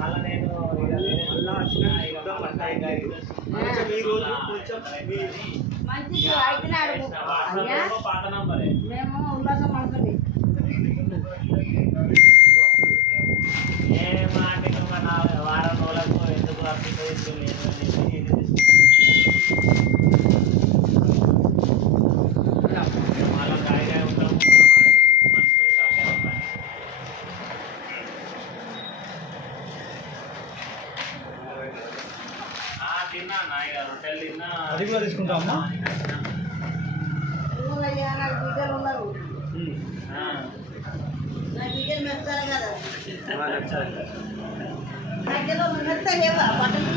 మళ్ళా నేను మళ్ళా వచ్చిన చూద్దాం అట్లా కొంచెం ఈ రోజు కొంచెం మీ అయితే పాత నంబరే మేము ఉల్లాసం పడుతుంది ఏ మాట వారం రోజులకు ఎందుకు అర్థం బట్టలు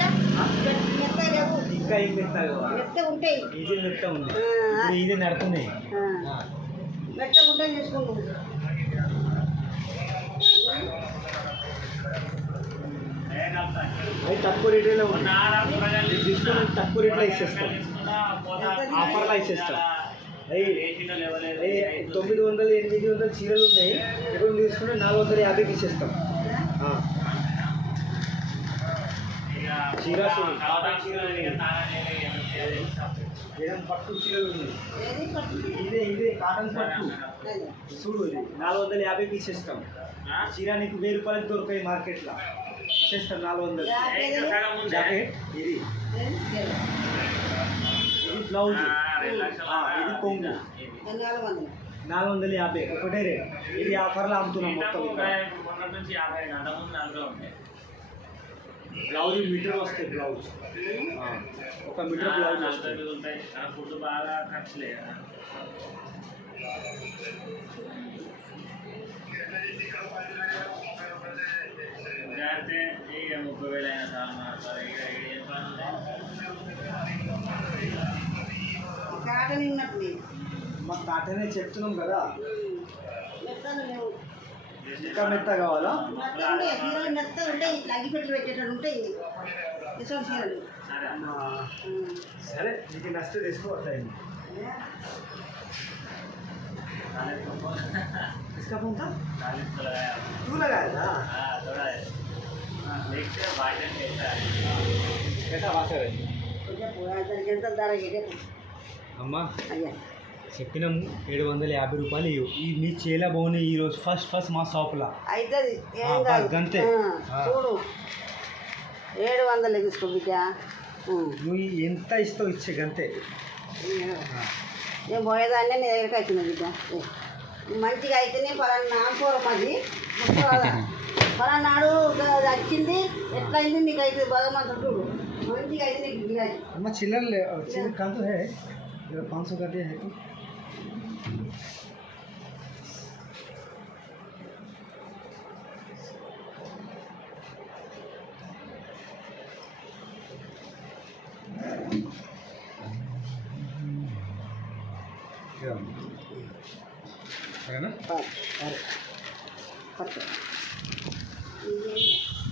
మెత్త లేవు? ఇంకా ఏం ఉంటాయి. ఇది మెత్త ఉంది. ఇది నడుతున్నాయి. మెత్త ఉంటాయి చేసుకుంటాం ఏ కలుపుతా. అది తక్కువ రేట్లో ఉంది తీసుకుని తీసుకొని తక్కువ రేట్లో ఇచ్చేస్తాం. ఆఫర్లో ఇచ్చేస్తాం. అయ్యి తొమ్మిది వందలు ఎనిమిది వందల చీరలు ఉన్నాయి. ఇప్పుడు తీసుకుంటే నాలుగు వందల యాభైకి ఇచ్చేస్తాం. చీర ఏదైనా పట్టు చీరలు ఉన్నాయి. ఇదే ఇదే కాటన్ పట్టు. చూడు ఇది. నాలుగు వందల యాభైకి ఇచ్చేస్తాం. చీర నీకు వెయ్యి రూపాయలకి దొరికాయి మార్కెట్లో. ఇచ్చేస్తాం నాలుగు వందలు ఏ ఇంకా సగం ఉందే. జాకెట్ ఇది ఏది? ఏది? ఇది బ్లౌజ్ ఆ, రెండు లక్షల ఆ, ఇది కొంగు ఇది. నాలుగు వందలు నాలుగు వందల యాభై ఒకటే రేట్ ఇది ఆఫర్లో అమ్ముతున్నాం మొత్తం ఈటకు ఇక్కడ. ఒక మొన్నటి నుంచి యాభై గంటల ముందు నలభై ఉండే. బ్లౌజ్ మీటర్ వస్తాయి బ్లౌజ్ ఆ, ఒక మీటర్ బ్లౌజ్ నలభై వస్తాయి మిగులుతాయి. ఆ ఫుడ్ బాగా ఖర్చులే కదా. జాగ్రత్త ఇక ముప్పై వేలు అయినా చాలు మన సరే ఇక ఇక ఏం పని ఉంది? కాటన్ ఉన్నట్టు మాకు కాటనే చెప్తున్నాం కదా మెత్తలు లేవు ఇంకా మెత్త కావాలా మెత్త ఉంటాయి చీరలు మెత్త ఉంటాయి ఇట్లా అగ్గిపెట్టి పెట్టేటట్టు ఉంటాయి ఇటువంటి చీరలు సరే. ఆ, ఉమ్. సరే నీకు నచ్చితే తీసుకోవట్లేదు इसका कौन था चालीस तो लगाया। तू लगाया था हाँ, थोड़ा అమ్మా చెప్పినాము ఏడు వందల యాభై రూపాయలు ఇవ్వు. ఈ మీ చేల బాగున్నాయి ఈ రోజు ఫస్ట్ ఫస్ట్ మా షాప్లో. అవుతుంది ఆ. చూడు. ఏడు వందలు తీసుకో బిడ్డ. నువ్వు ఎంత ఇస్తావు ఇచ్చే గంతే. నేను పోయేదాన్నే నీ దగ్గరికి వచ్చింది బిడ్డ. మంచిగా అయితేనే పలానా నాకోరం అది పలానాడు అది వచ్చింది ఎట్లా అయింది నీకు అయితే భగవంతుడు చూడు మంచిగా అయితే నీకు గిరాకీ. అమ్మ చిల్లర లే చిల్లర కాదు హే जरा पाँच सौ का दिया है तो क्या है 有点远